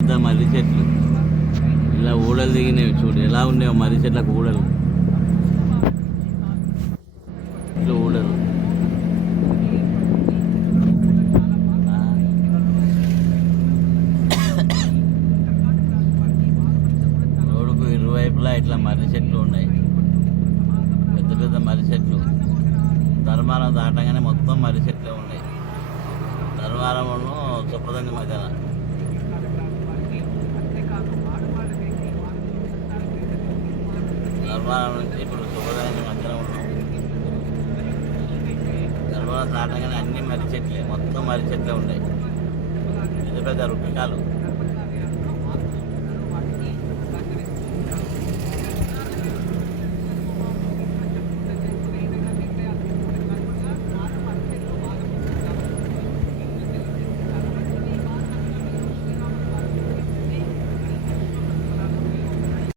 పెద్ద మర్రి చెట్లు. ఇలా ఊడలు దిగినవి చూడు. ఎలా ఉండేవి మర్రి చెట్లకు ఊడలు. ఇట్లా ఊడలు. రోడ్డుకు ఇరువైపులా ఇట్లా మర్రి చెట్లు ఉన్నాయి. పెద్ద పెద్ద మర్రి చెట్లు. ధర్మారం దాటంగానే మొత్తం మర్రి చెట్లే ఉన్నాయి. ధర్మారమును చొప్పదండి మధ్యాహ్నం. ధర్మారం నుంచి ఇప్పుడు చొప్పదండి మధ్యలో ఉన్నాం. గర్భాలు దాటగానే అన్ని మర్రి చెట్లే మొత్తం మర్రి చెట్లే ఉన్నాయి. పెద్ద పెద్ద రుబ్బికాలు.